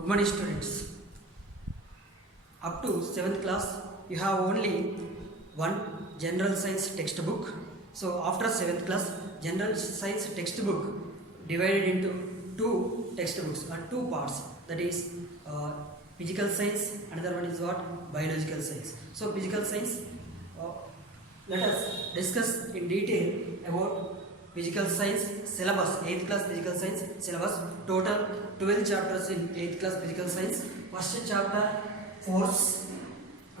Good morning, students. Up to 7th class, you have only one general science textbook. So after 7th class, general science textbook divided into two textbooks or two parts. That is physical science. Another one is what? Biological science. So physical science. Let us discuss in detail about physical science syllabus. 8th class physical science syllabus. Total 12 chapters in 8th class physical science. First chapter, force.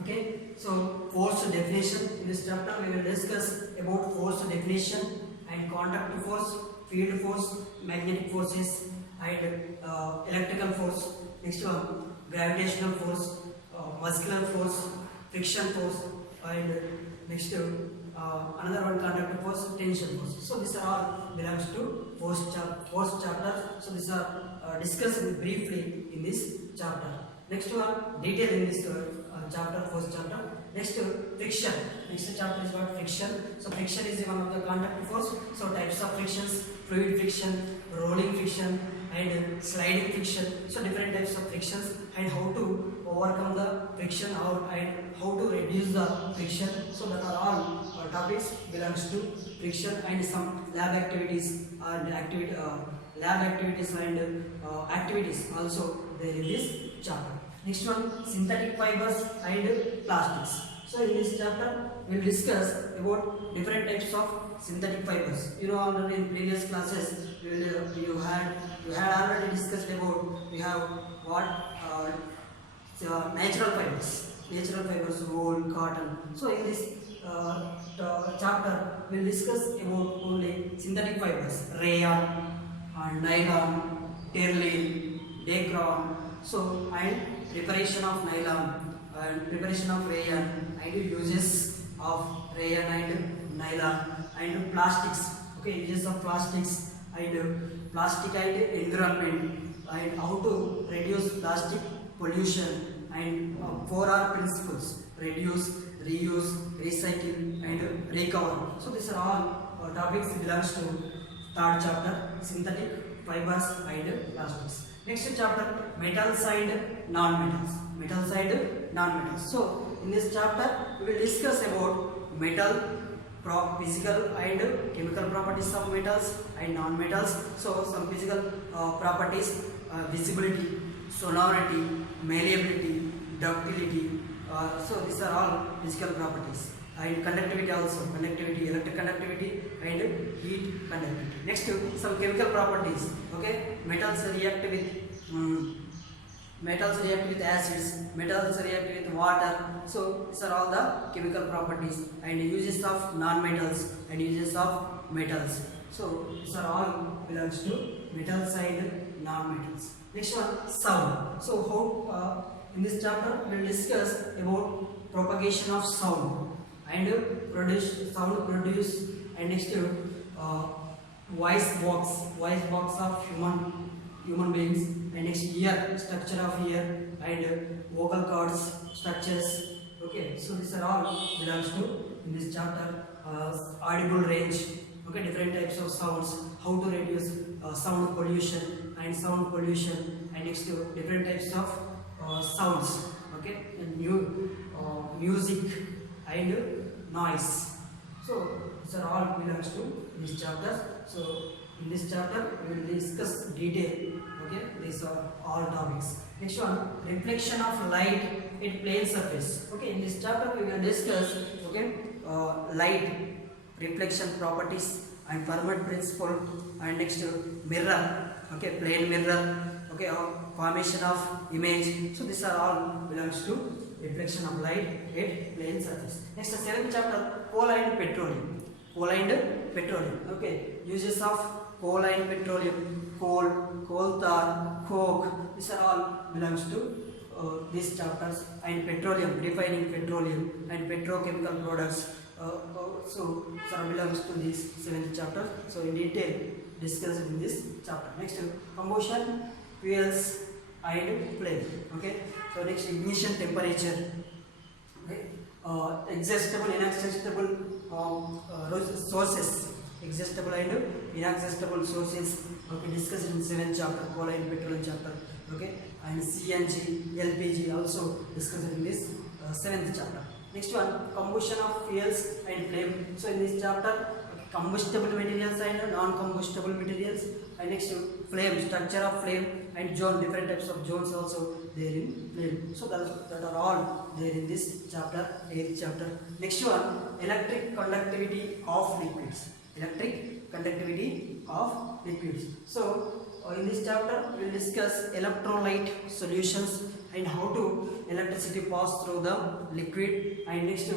Okay, so force definition. In this chapter we will discuss about force definition and contact force, field force, magnetic forces and electrical force. Next one, gravitational force, muscular force, friction force, and next another one, conductive force, tension force. So these are all belongs to force chapter. So these are discussed briefly in this chapter. Next one, detail in this chapter, first chapter. Next, friction. Next chapter is about friction. So friction is one of the conductive force. So types of frictions: fluid friction, rolling friction, and sliding friction. So different types of frictions and how to overcome the friction and how to reduce the friction. So that are all topics belongs to friction, and some lab activities and activities also there in this chapter. Next one, synthetic fibers and plastics. So in this chapter we will discuss about different types of synthetic fibers. You know, already in previous classes you had already discussed about we have what natural fibers, wool, cotton. So in this chapter we will discuss about only synthetic fibers: rayon, nylon, terling, dacron. So and preparation of nylon and preparation of rayon and uses of rayon and nylon and plastics. Okay, uses of plastics and plastic and environment and how to reduce plastic pollution and 4R principles: reduce, reuse, recycle and recover. So these are all topics belongs to third chapter, synthetic fibers and plastics. Next chapter, metals and non-metals. So in this chapter we will discuss about metal, physical and chemical properties of metals and non-metals. So some physical properties: visibility, sonority, malleability, ductility. So these are all physical properties. And conductivity also, electric conductivity and heat conductivity. Next, some chemical properties. Okay, metals react with acids, metals react with water. So these are all the chemical properties and uses of non-metals and uses of metals. So these are all belongs to metals and non-metals. Next one, sound. So how in this chapter we will discuss about propagation of sound and produce and next voice box of human beings, and next ear, structure of ear and vocal cords structures. Okay, so these are all belongs to in this chapter. Audible range. Okay, different types of sounds, how to reduce sound pollution and next different types of sounds. Okay, and music and noise. So these are all belongs to this chapter. So in this chapter we will discuss detail. Okay, these are all topics. Next one, reflection of light at plane surface. Okay, in this chapter we will discuss light reflection properties and Fermat principle, and next mirror. Okay, plane mirror. Okay, formation of image. So these are all belongs to reflection of light at plane surface. Next, 7th chapter, coal and petroleum. Okay, uses of coal and petroleum: coal tar, coke. These are all belongs to these chapters. And petroleum, defining petroleum and petrochemical products. So belongs to this 7th chapter. So in detail discussed in this chapter. Next, combustion, fuels and flame. Okay, so next, ignition temperature. Okay, exhaustible, inaccessible sources, exhaustible and inaccessible sources. Okay, discussed in 7th chapter, coal and petroleum chapter. Okay, and CNG, LPG also discussed in this 7th chapter. Next one, combustion of fuels and flame. So in this chapter, combustible materials and non-combustible materials, and next flame, structure of flame and zone, different types of zones also there in flame. So that are all there in this chapter, 8th chapter. Next one, electric conductivity of liquids. Electric conductivity of liquids. So in this chapter we will discuss electrolyte solutions and how to electricity pass through the liquid, and next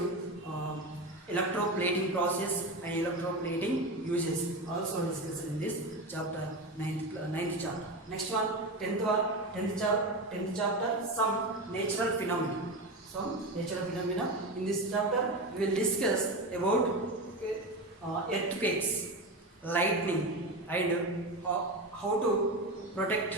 electroplating process and electroplating uses also discussed in this chapter, 9th chapter. Next one, 10th chapter, some natural phenomena. In this chapter we will discuss about earthquakes, lightning, and how to protect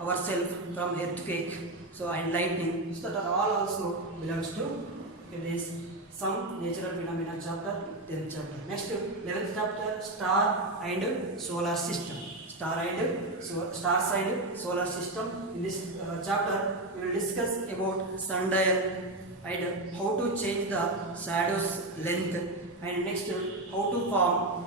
ourselves from earthquake, so and lightning. So that are all also belongs to this some natural phenomena chapter, 10th chapter. Next 11th chapter, star and solar system. Stars and solar system. In this chapter we will discuss about sundial and how to change the shadow's length, and next how to form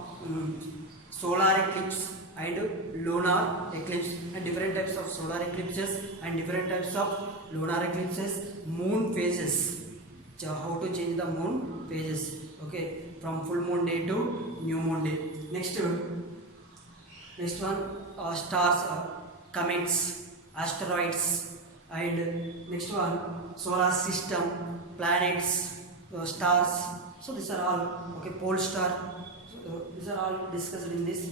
solar eclipse and lunar eclipse, and different types of solar eclipses and different types of lunar eclipses, moon phases, how to change the moon phases, okay, from full moon day to new moon day. Next one, stars, comets, asteroids, and next one, solar system, planets, stars. So these are all, okay, pole star. So these are all discussed in this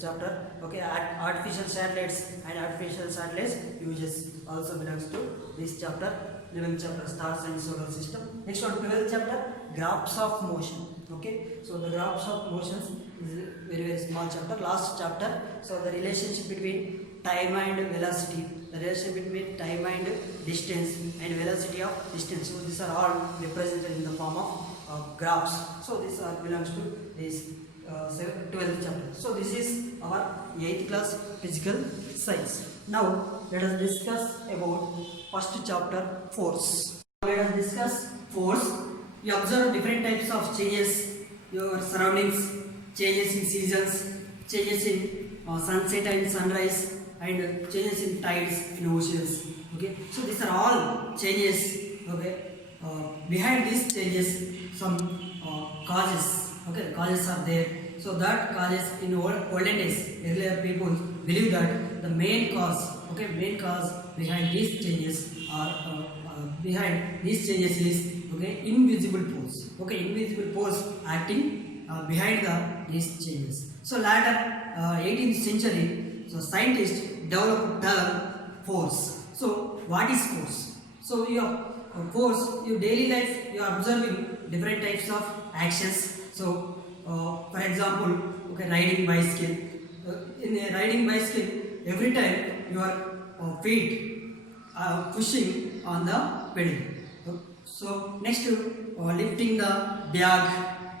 chapter. Okay, artificial satellites and artificial satellites uses also belongs to this chapter. 11th chapter, stars and solar system. Next one, 12th chapter, graphs of motion. Okay, so the graphs of motions is very small chapter, last chapter. So the relationship between time and velocity, the relationship between time and distance and velocity of distance. So these are all represented in the form of graphs. So this belongs to this 12th chapter. So this is our 8th class physical science. Now let us discuss about first chapter, force. Let us discuss force. You observe different types of changes, your surroundings, changes in seasons, changes in sunset and sunrise, and changes in tides in oceans. Okay, so these are all changes. Okay, behind these changes, some causes. Okay, causes are there. So that causes in olden days, earlier people believe that the main cause, okay, main cause behind these changes are is, okay, invisible force. Okay, invisible force acting behind these changes. So later 18th century, so scientists developed the force. So what is force? So your force, your daily life, you are observing different types of actions. So for example, okay, riding bicycle. In a riding bicycle, every time your feet are pushing on the pedal. So next lifting the bag,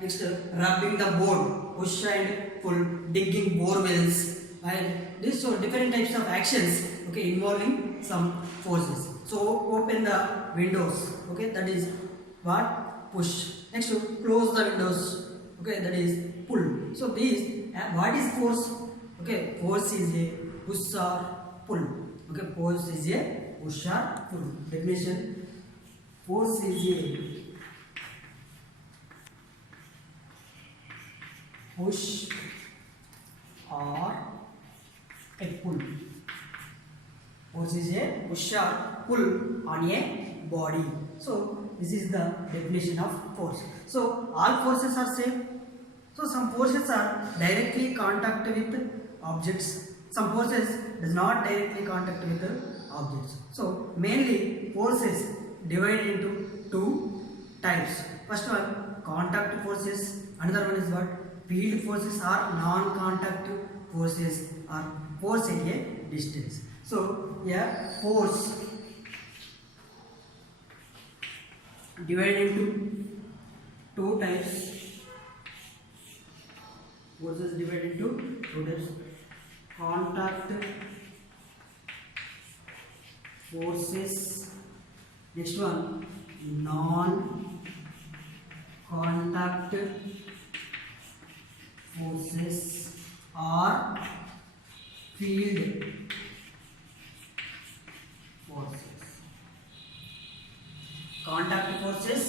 next rubbing the board, push and pull, digging bore wells, and this, so different types of actions, okay, involving some forces. So open the windows, okay, that is what, push. Next close the windows, okay, that is pull. So these, what is force? Okay, force is a push or pull. Okay, force is a push or pull. Definition: force is a push or a pull. Force is a push or pull on a body. So this is the definition of force. So all forces are same. So some forces are directly contact with objects. Some forces does not directly contact with objects. So mainly forces divided into two types. First one, contact forces. Another one is what? Field forces are non-contact forces or force at a distance. So yeah, force divided into two types. Forces divided into two types. contact forces. Next one, non-contact forces or field forces. Contact forces,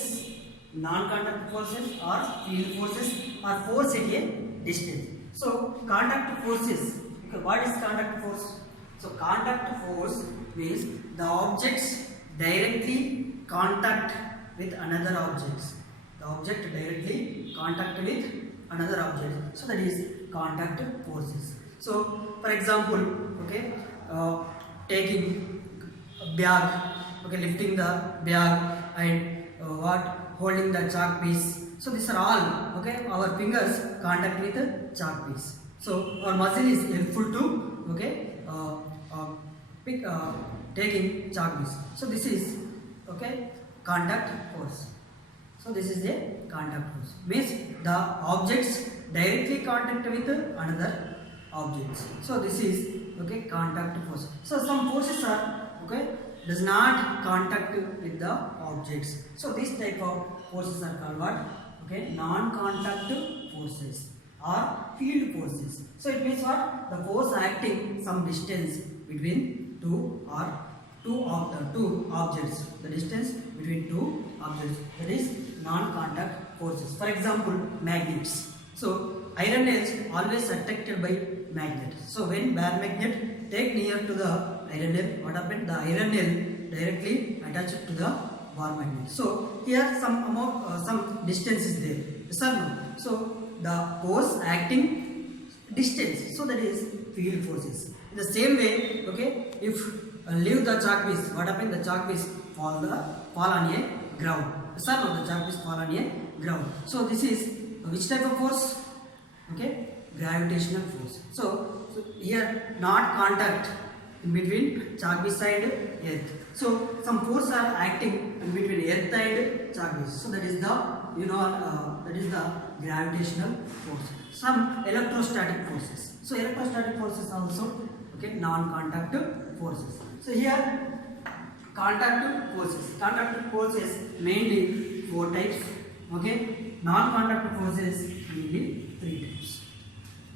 non-contact forces or field forces or force at a distance. So contact forces, okay, what is contact force? So contact force means the objects directly contact with another objects. The object directly contact with another object. So that is contact forces. So for example, okay, taking a bag, okay, lifting the bag and holding the chalk piece. So these are all, okay, our fingers contact with the chalk piece. So our muscle is helpful to, okay, taking chalk piece. So this is, okay, contact force. So this is the contact force. Means the objects directly contact with another objects. So this is, okay, contact force. So some forces are, okay, does not contact with the objects. So this type of forces are called what? Okay, non-contact forces or field forces. So it means what? The force acting some distance between two objects. The distance between two objects, that is non-contact forces. For example, magnets. So iron nails always attracted by magnet. So when bare magnet take near to the iron nail, what happened? The iron nail directly attached to the bar magnet. So here some amount, some distance is there. Yes or no? So the force acting distance. So that is field forces. In the same way, okay, if leave the chalk piece, what happened? The chalk piece fall on a ground. Yes or no? The chalk piece fall on a ground. So this is which type of force? Okay, gravitational force. So here not contact in between chalk piece and earth. So some force are acting in between earth and chalk piece. So that is the, you know, that is the gravitational force. Some electrostatic forces. So electrostatic forces also, okay, non-contact forces. So here contact forces. Contact forces mainly 4 types. Okay, non-contact forces mainly 3 types.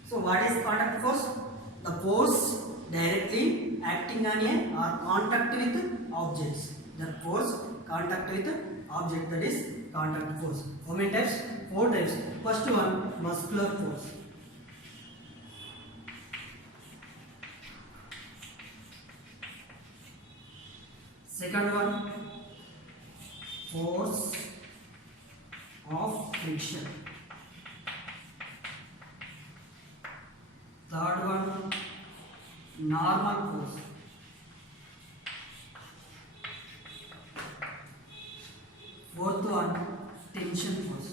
So what is contact force? The force directly acting on a or contact with objects. The force contact with object, that is contact force. How many types? 4 types. First one, muscular force. Second one, force of friction. Third one, normal force. Fourth one, tension force.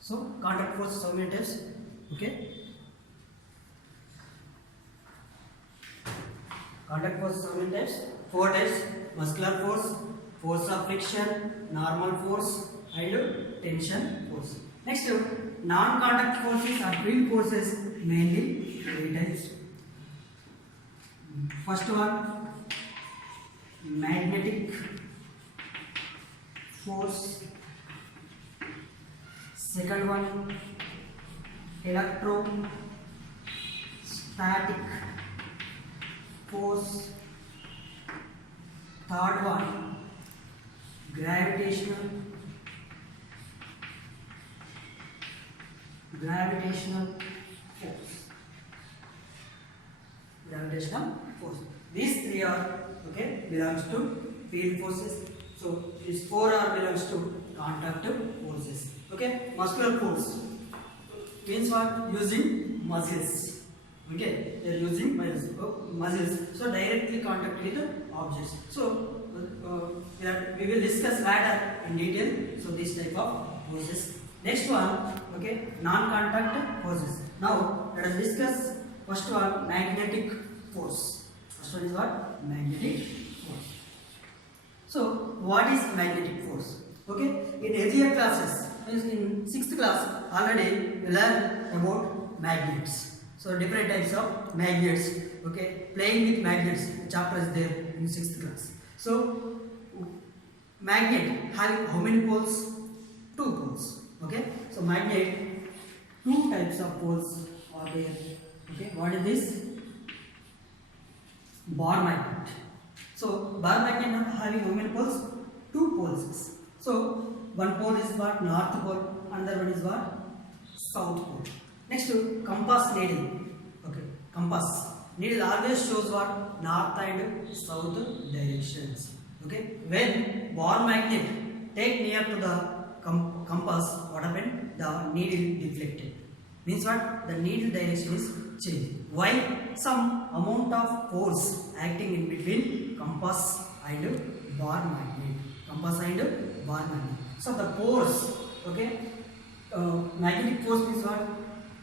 So contact force, how many types? Okay, contact force, how many types? 4 types: muscular force, force of friction, normal force, and tension force. Next, non-contact forces or field forces mainly 3 types. First one, magnetic force. Second one, electrostatic force. Third one, gravitational force. Gravitational force. These 3 are, okay, belongs to field forces. So these 4 are belongs to contact forces. Okay, muscular force means what? Using muscles. Okay, they are using muscles. So directly contact with objects. So we will discuss later in detail. So this type of forces. Next one, okay, non-contact forces. Now let us discuss first one, magnetic force. First one is what? Magnetic force. So what is magnetic force? Okay, in earlier classes, in 6th class already we learned about magnets. So different types of magnets. Okay, playing with magnets chapter is there in 6th class. So magnet having how many poles? 2 poles. Okay, so magnet 2 types of poles are there. Okay, what is this? Bar magnet. So bar magnet having how many poles? 2 poles. So one pole is what? North pole. Another one is what? South pole. Next, compass needle. Okay, compass needle always shows what? North and south directions. Okay, when bar magnet take near to the compass, what happened? The needle deflected. Means what? The needle direction is changed. Why? Some amount of force acting in between compass and bar magnet. Compass and bar magnet. So the force, okay, magnetic force means what?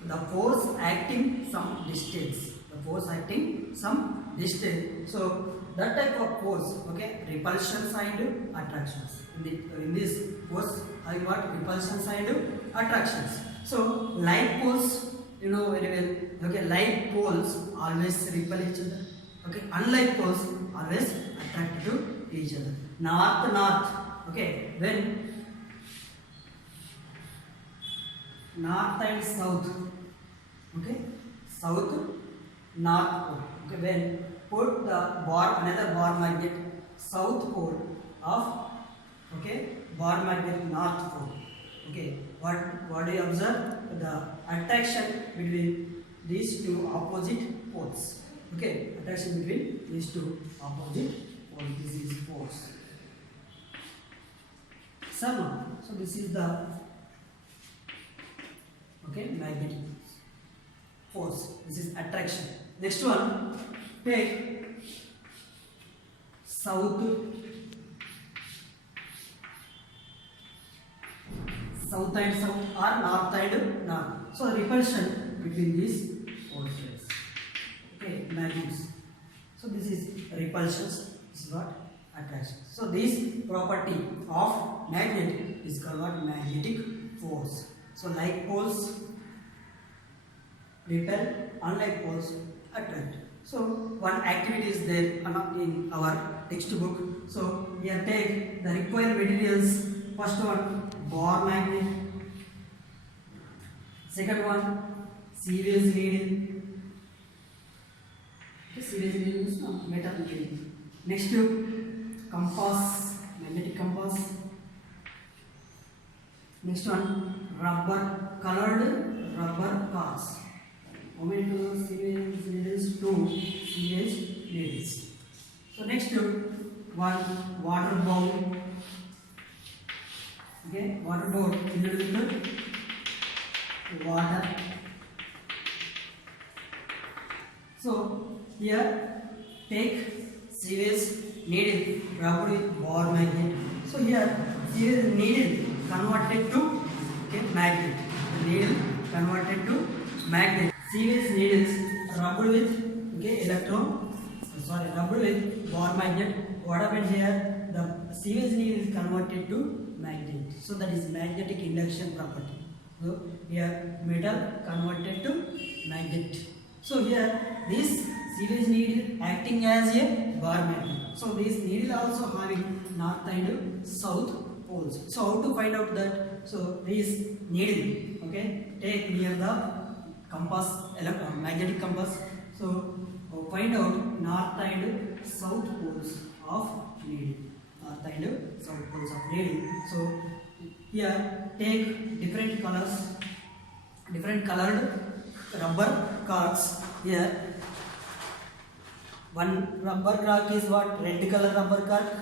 The force acting some distance. The force acting some distance. So that type of force, okay, repulsions and attractions. In this force, I got repulsions and attractions. So like poles, you know very well. Okay, like poles always repel each other. Okay, unlike poles always attract to each other. North. Okay, when north and south. Okay, south, north pole. Okay, when put the another bar magnet south pole of, okay, bar magnet north pole. Okay, what do you observe? The attraction between these two opposite poles. Okay, attraction between these two opposite poles. This is force. So this is the, okay, magnetic force. This is attraction. Next one, take south and south or north and north. So repulsion between these forces. Okay, magnets. So this is repulsions. This is what? Attraction. So this property of magnet is called what? Magnetic force. So like poles repel, unlike poles attract. So one activity is there in our textbook. So here take the required materials. First one, bar magnet. Second one, series needle. Series needle is metal needle. Next, compass, magnetic compass. Next one, colored rubber cards. How many tools? Series needles, 2 series needles. So next, one water bowl. Okay, water bowl filled with water. So here take series needle rubbed with bar magnet. So here series needle converted to, okay, magnet. The needle converted to magnet. Series needles rubbed with, okay, rubbed with bar magnet. What happened here? The series needle is converted to magnet. So that is magnetic induction property. So here metal converted to magnet. So here this series needle acting as a bar magnet. So this needle also having north and south poles. So how to find out that? So this needle, okay, take near the compass, magnetic compass. So find out north and south poles of needle. North and south poles of needle. So here take different colors, different colored rubber corks. Here one rubber cork is what? Red color rubber cork.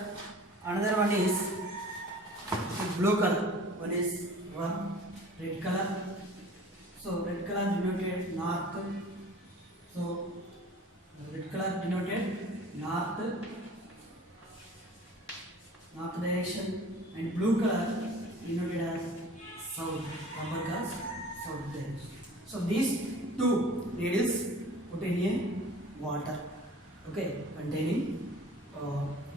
Another one is blue color. One is red color. So red color denoted north. So the red color denoted north direction, and blue color denoted as south. Rubber corks, south direction. So these two needles put in a water, okay, containing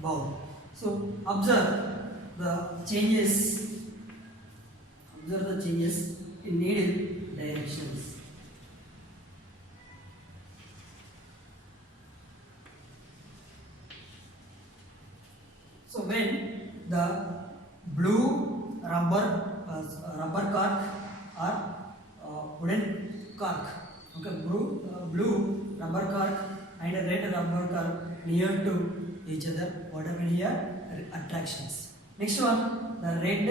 bowl. So observe the changes in needle directions. So when the blue rubber cork or wooden cork, okay, blue rubber cork and a red rubber cork near to each other, what happen here? Attractions. Next one, the red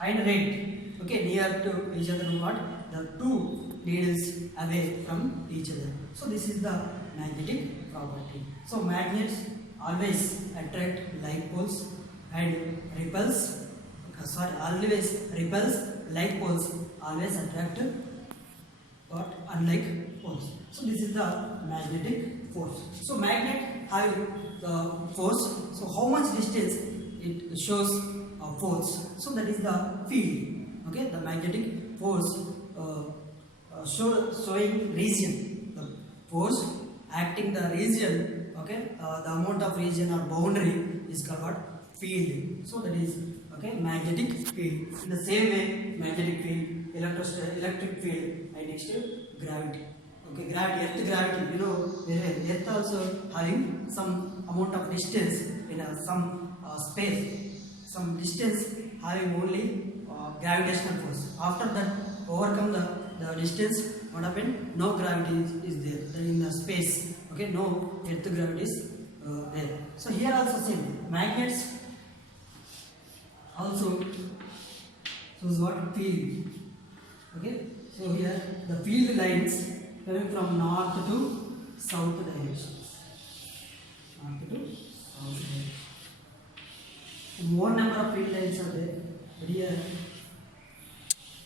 and red, okay, near to each other, what? The two needles away from each other. So this is the magnetic property. So magnets always attract like poles and repels, always repels like poles, always attract but unlike poles. So this is the magnetic force. So magnet have the force. So how much distance it shows force. So that is the field. Okay, the magnetic force showing region. The force acting the region. Okay, the amount of region or boundary is called what? Field. So that is okay magnetic field. In the same way, magnetic field, electric field, and next gravity. Okay, gravity, earth gravity. You know, earth also having some amount of distance in some space, some distance having only gravitational force. After that, overcome the distance. What happened? No gravity is there. Then in the space, okay, no earth gravity is there. So here also same. Magnets also shows what? Field. Okay. So here the field lines coming from north to south direction. North to south direction. So more number of field lines are there. But here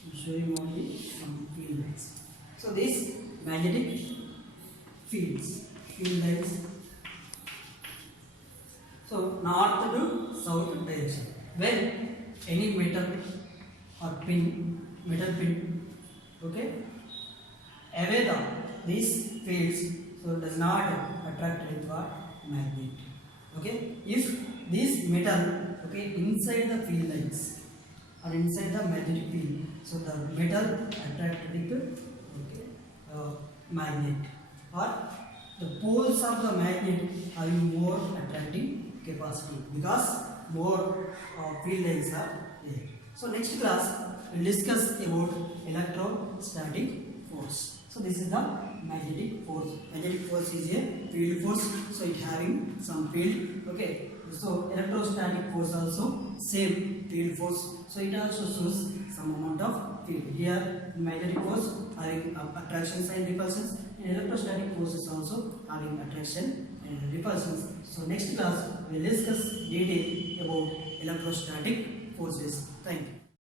I'm showing only some field lines. So these magnetic field lines. So north to south direction. When any metal pin, okay, away these fields, so does not attract with what? Magnet. Okay, if this metal, okay, inside the field lines or inside the magnetic field, so the metal attract with magnet, or the poles of the magnet having more attracting capacity because more field lines are there. So next class we will discuss about electrostatic force. So this is the magnetic force. Magnetic force is a field force. So it having some field. Okay. So electrostatic force also same field force. So it also shows some amount of field. Here magnetic force having attractions and repulsions. And electrostatic force is also having attraction and repulsions. So next class we will discuss detail about electrostatic forces. Thank you.